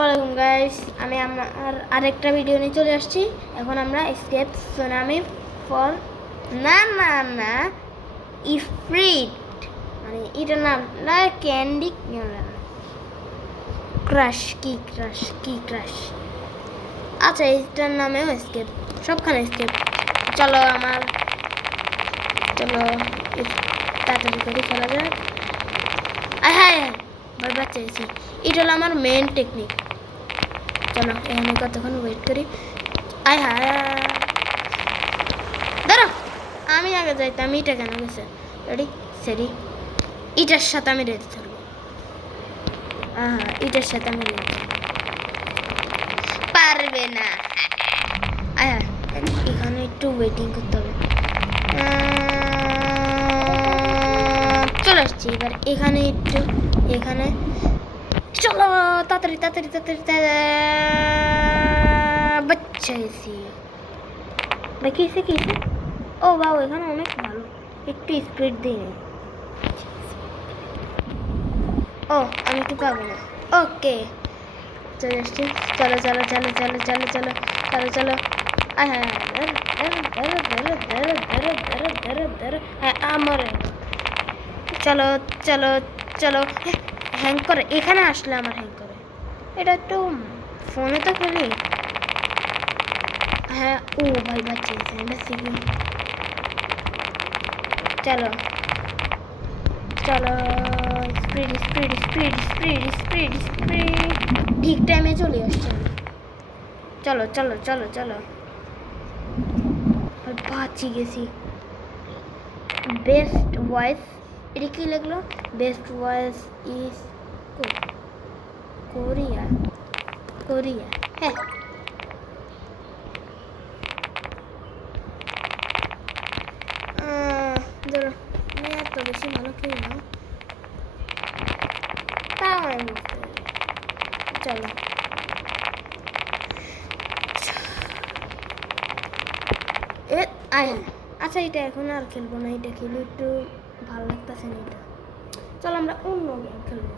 আসসালামু গাইস, আমি আমার আরেকটা ভিডিও নিয়ে চলে আসছি। এখন আমরা এসকেপ সুনামি ফর না ইফরিট, মানে এটার নাম না ক্যান্ডি ক্রাশ। আচ্ছা, এটার নামেও এসকেপ, সবখানে এসকেপ। চলো তাড়াতাড়ি করে খেলা যাক। হ্যাঁ, ভয় পাচ্ছে। এটা হলো আমার মেন টেকনিক। চলো এখানে কতক্ষণ ওয়েট করি। দাঁড়া, আমি আগে যাইতাম। এটা কেন গেছে? রেডি সেরি, এটার সাথে আমি রেডি ধরবো। এটার সাথে আমি রেডি পারবে না। এখানে একটু ওয়েটিং করতে হবে। চলে আসছি এবার এখানে চলো তাড়াতাড়ি বাচ্চা এসি কেসে ও বাবু, এখানে অনেক ভালো, একটু স্পিড দিই। ও আমি একটু পাবো না। ওকে, চলে আসছি। চলো আমার চলো হ্যাং করে। এখানে আসলে আমার হ্যাং করে। এটা একটু ফোনে তো খেলি। হ্যাঁ, ও ভাই বাচ্চা চলো স্পিড ঠিক টাইমে চলে আসছে। চলো বাঁচি গেছি। বেস্ট ভয়েস, এটা কি লাগলো? Best voice is Korea. হ্যাঁ, ধরো আমি এত বেশি ভালো খেলি না, তাও আমি বুঝতে পারি। চলো আচ্ছা, এটা এখন আর খেলবো না। এটা খেলে একটু ভালো লাগতেছে না এটা। চলো আমরা অন্য গেম খেলবো।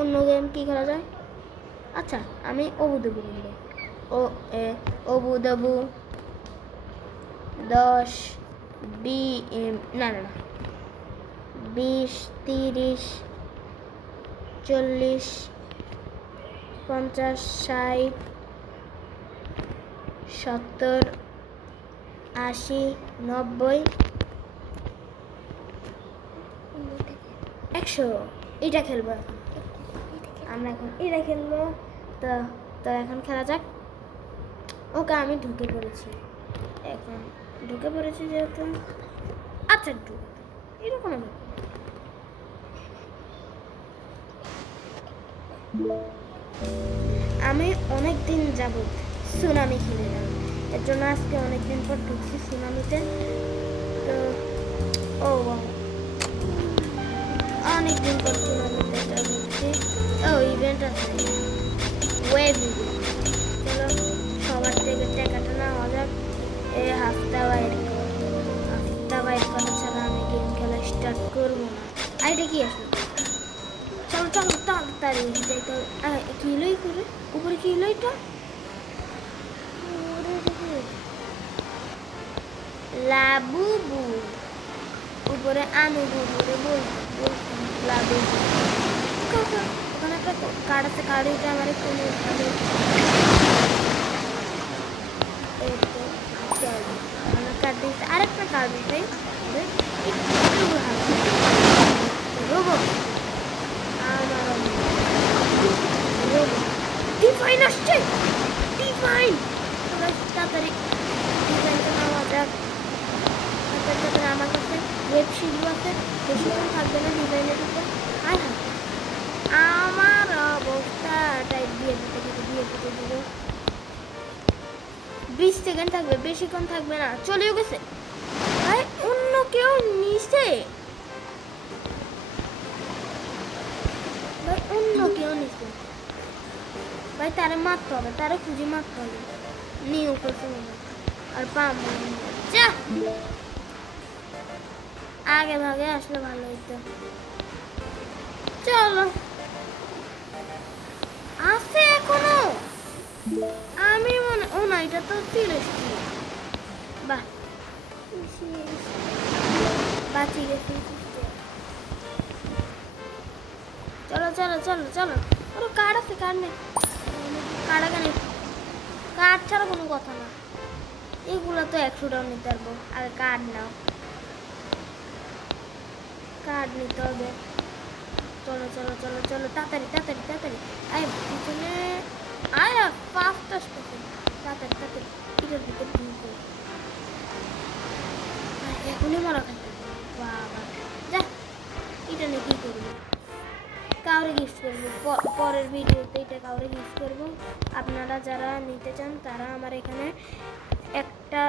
অন্য গেম কি খেলা যায়? আচ্ছা, আমি অবুদেবু খেলবো। অবুদেবু 10 না 20 30 40 50 60 70 80 90 100 এটা খেলবো। আমরা এখন এটা খেলবো। তো এখন খেলা যাক। ওকে, আমি ঢুকে পড়েছি যেহেতু। আচ্ছা, এরকম আমি অনেক দিন যাবত সুনামি খেলে না, এর জন্য আজকে অনেকদিন পর ঢুকছি সুনামিতে। তো অনেকদিন পর সুনামিতে ঢুকছি। ইভেন্ট আছে, ওয়েব ইভেন্ট। চলো সবার থেকে টাকাটা নেওয়া যাক। হাফটা বাইর করা ছাড়া আমি গেম খেলা স্টার্ট করবো না। আর এটা কি আসলো? চলো তাড়াতাড়ি কি হলো? উপরে কি হলো? এটা লাবুবু, উপরে আনুবু বলে বলতাম লাবুবু। ওখানে একটা কার্ড আছে, কার্ডটা আমার কোনো কার্ড দিচ্ছে, আরেকটা কার্ড দিতে ডিফাইন আসছে। তাড়াতাড়ি ডিফাইনটা নেওয়া যাক। আমার কাছে ওয়েব শিডিউ আছে, বেশিক্ষণ থাকবে না ডিজাইনের উপর। আমার অবস্থা টাইপ দিয়ে দিতে 20 সেকেন্ড থাকবে, বেশিক্ষণ থাকবে না। চলেও গেছে ভাই, অন্য কেউ নিছে ভাই। তারে মারতে হবে, তারে খুঁজে মারতে হবে। নিউ করতে হবে আর পাম যা আগে ভাগে আসলে ভালো হইতো। চলো আছে এখন আমি মনে ও না এটা তো তিরস্তি বাহ বাঁচি গেছি চলো চলো চলো চলো ওর কার্ড আছে কার্ড নেই কার্ড এখানে কার্ড ছাড়া কোনো কথা না এগুলো তো 100টাও নিতে পারবো আগে কার্ড নাও কার্ড নিতে হবে চলো চলো চলো চলো তাড়াতাড়ি তাড়াতাড়ি তাড়াতাড়ি আয় পিছনে আয় ফাস্ট আসতেছে তাড়াতাড়ি তাড়াতাড়ি এটার ভিতরে ঢুকো এখনই মারা খাইতে বাবা যা এটা নিয়ে কী করবো কাউরে গিফট করবো পরের ভিডিওতে এটা কাউরে গিফট করবো আপনারা যারা নিতে চান তারা আমার এখানে একটা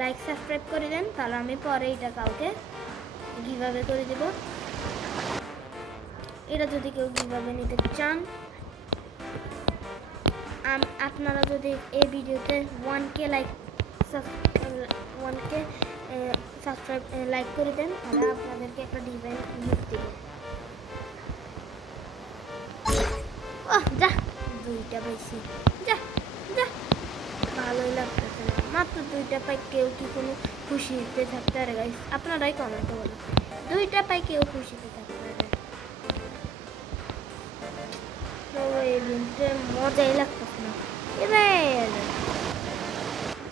লাইক সাবস্ক্রাইব করে দেন তাহলে আমি পরে এটা কাউকে গিভঅ্যাওয়ে করে দেব এটা যদি কেউ গিভঅ্যাওয়ে নিতে চান আপনারা যদি এই ভিডিওতে 1K like 1K subscribe like করে দেন তাহলে আপনাদেরকে একটা ডিজাইন গিফট দেব যা দুইটা বেশি যা যা ভালোই লাগতেছে না মাত্র দুইটা পাই কেউ কি কোনো খুশিতে থাকতে পারে গাইস আপনারাই কমেন্টে বলুন দুইটা পাই কেউ খুশিতে থাকতে পারে তো এই দিনটা মজাই লাগতেছে না এবার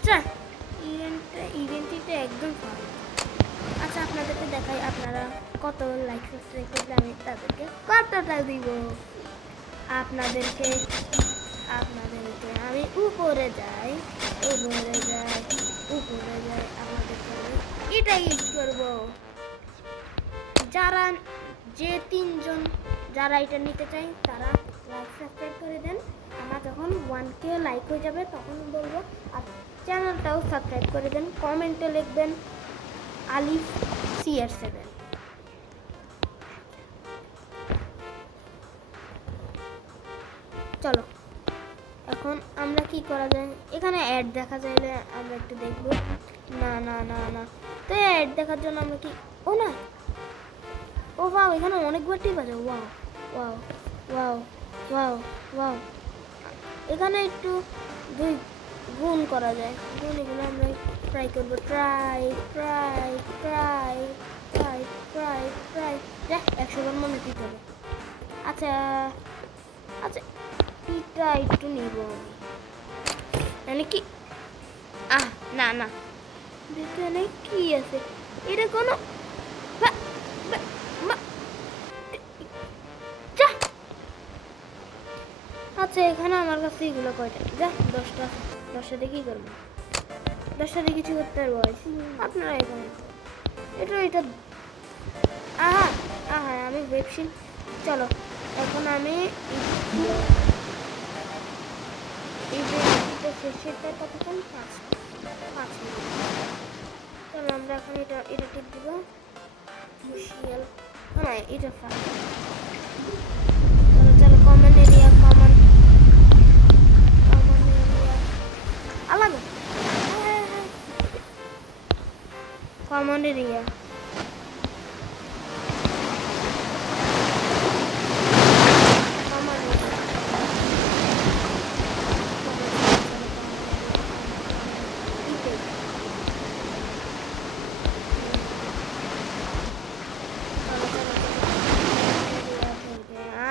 যা ইভেন্টটা একদম ভালো আচ্ছা আপনাদেরকে দেখাই আপনারা কত লাইক সাবস্ক্রাইব করলে আমি তাদেরকে কতটা দিব আপনাদেরকে আমি উপরে যাই আপনাদেরকে এটা ইউজ করবো যারা যে 3 জন যারা এটা নিতে চাই তারা লাইক সাবস্ক্রাইব করে দেন আমার যখন 1K লাইক হয়ে যাবে তখন বলবো আর চ্যানেলটাও সাবস্ক্রাইব করে দেন কমেন্টে লিখবেন আলিফ CR7 চলো এখন আমরা কি করা যায় এখানে অ্যাড দেখা যাইলে আমরা একটু দেখব না না না না তো অ্যাড দেখার জন্য আমরা কি ও না ও বাও এখানে অনেকবার টিপ আছে wow wow wow wow wow এখানে একটু দুই গুণ করা যায় গুণ এগুলো আমরা ট্রাই করবো try try try try try try দেখ 100 বার মনে দিতে হবে আচ্ছা আচ্ছা এটা একটু নিব মানে কি না না এখানে কি আছে এটা কোনো আচ্ছা এখানে আমার কাছে এগুলো কয়টা যা 10টা দিয়ে কী করবো 10টা দিয়ে কিছু করতে পারবো আপনারা এখানে এটা আমি ওয়েবশিন চলো এখন আমি শেষেরটা কতক্ষণ 5 মিনিট চলো আমরা এখন এটা টিপ দিব শিয়াল না এটা ফার্স্ট চলো কমন এরিয়া আলাদা কমন এরিয়া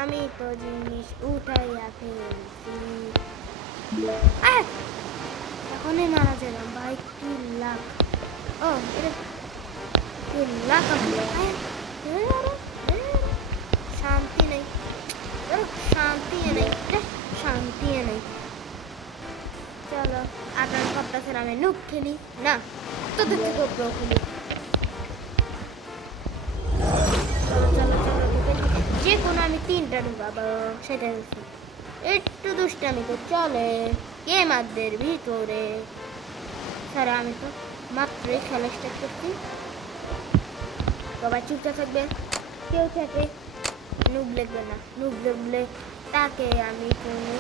আমি তো জিনিস উঠাইয়া ফেলছি এখনই মারা গেলাম ভাই কি লাখ ও এটা কি লাখ শান্তি নেই শান্তি নেই চলো আপনার কপটা ছেড়ে আমি নুক খেলি না তোদের থেকে প্রো খেলি যে কোনো আমি 3টা ঢুকাবো সেটা হচ্ছে একটু দুষ্টামি তো চলে গেমারদের ভিতরে স্যার আমি তো মাত্রই খেলা স্টার্ট করছি সবাই চুপচাপ থাকবে কেউ থাকে নুব লিখবে না নুব লিখলে তাকে আমি কোনো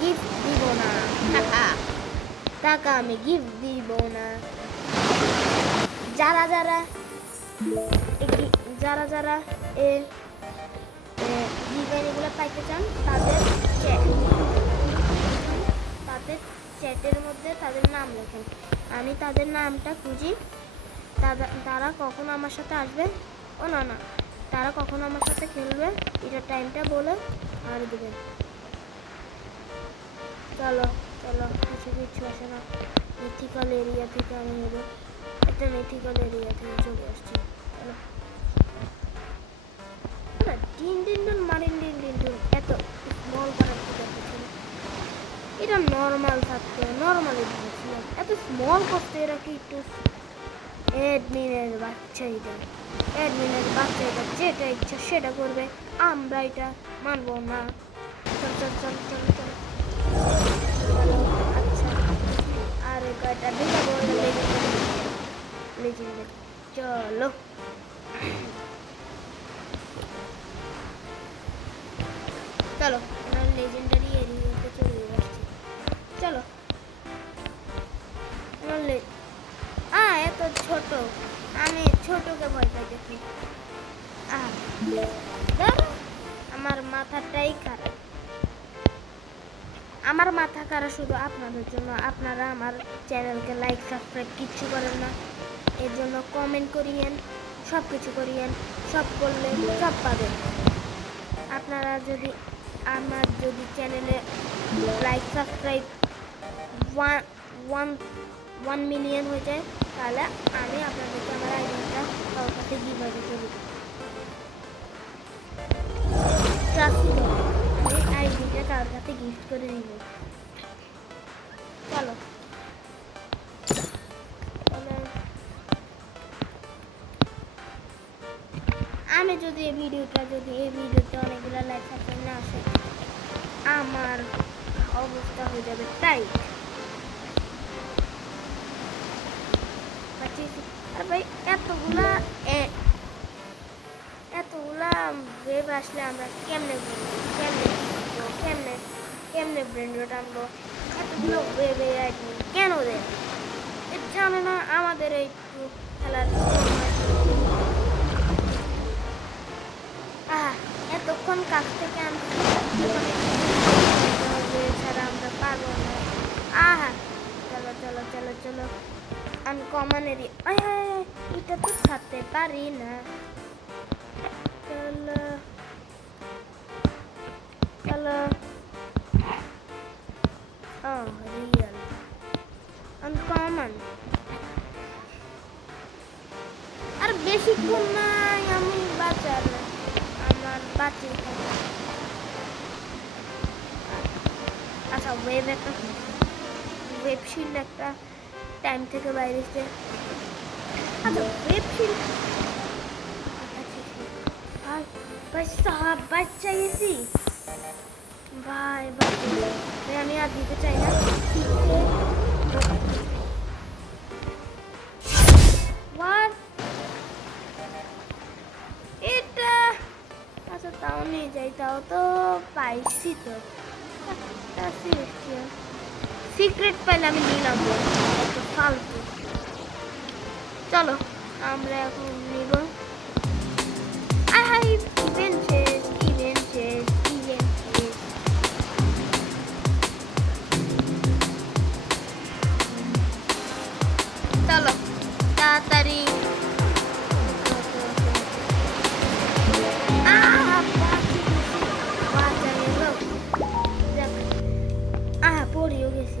গিফট দিব না তাকে আমি গিফট দিব না যারা যারা ডিজাইন এগুলো পাইতে চান তাদের তাদের নাম লেখেন। আমি তাদের নামটা খুঁজি, তারা কখন আমার সাথে আসবে, ও না না, তারা কখন আমার সাথে খেলবে এটা টাইমটা বলে আর দেবেন। চলো চলো, কিছু আসে না। মিথিক্যাল এরিয়া থেকে আমি নেব, একটা মিথিক্যাল এরিয়া থেকে চলে আসছি। চলো ডিন ডিন ডিন মারিন ডিন ডিন ডিন, এত স্মল করার থেকে এটা নর্মাল থাকতো, নর্মালি ছিল, এত স্মল করতে এরা কি একটু অ্যাডমিনের বাচ্চা, এটা অ্যাডমিনের বাচ্চা, এটা যেটা ইচ্ছা সেটা করবে, আমরা এটা মানবো না। চল চল চল চল চল, আচ্ছা আর কয়টা ঢুকাবো লেজেন্ডারি। চলো চলো আমরা লেজেন্ডারি এরিয়াতে চলে আসছি। চলো এত ছোট, আমি ছোটকে ভয় পাই দেখি। আমার মাথাটাই খারাপ, আমার মাথা খারাপ শুধু আপনাদের জন্য। আপনারা আমার চ্যানেলকে লাইক সাবস্ক্রাইব কিচ্ছু করেন না, এর জন্য কমেন্ট করিয়েন, সব কিছু করিয়েন, সব করলে সব পাবেন। আপনারা যদি আমার চ্যানেলে লাইক সাবস্ক্রাইব 1 মিলিয়ন হয়ে যায়, তাহলে আমি আপনাদেরকে আমার আইডিটা কারোর কাছে গিভঅ্যাওয়ে করে দেব। আমি আইডিটা কারোর কাছে গিফট করে দিব। চলো আমি যদি এই ভিডিওতে অনেকগুলো লাইক সাবস্ক্রাইব না আসে, আমার অবস্থা হয়ে যাবে তাই। আর ভাই এতগুলা ওয়েব আসলে আমরা কেমনে ব্রেন্ড আনবো? এতগুলো ওয়েবে কেন দেয় জানে না আমাদের এই খেলার। এতক্ষণ কাছ থেকে ছাড়া আমরা পারবো না। চলো চলো চলো চলো, আনকমন এরিয়া, এটা তো ছাড়তে পারি না। চলো চলো, রিয়েল আনকমন, আর বেশিক্ষণ নাই, আমি বাঁচার আমার বাঁচি। আচ্ছা ওয়েবশিল্ড একটা টাইম থেকে বাইরেছে। আচ্ছা ওয়েবশিল্ড ভাই সাহাব বাচ্চা গেছি ভাই, আমি আর দিতে চাই না। এটা আচ্ছা তাও নিয়ে যাই, তাও তো পাইছি তো। সিক্রেট পাইলে আমি নিলাম ফালতু। চলো আমরা এখন নিব। চলো তাড়াতাড়ি, পড়িও গেছি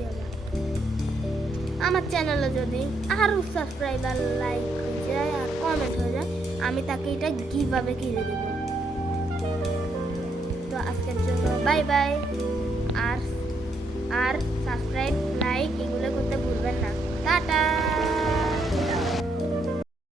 আমার চ্যানেলে যদি আরো সাবস্ক্রাইবার লাইক হয়ে যায় আর কমেন্ট হয়ে যায়, আমি তাকে এটা কিভাবে কিনে দেব। তো আজকের জন্য বাই বাই। আর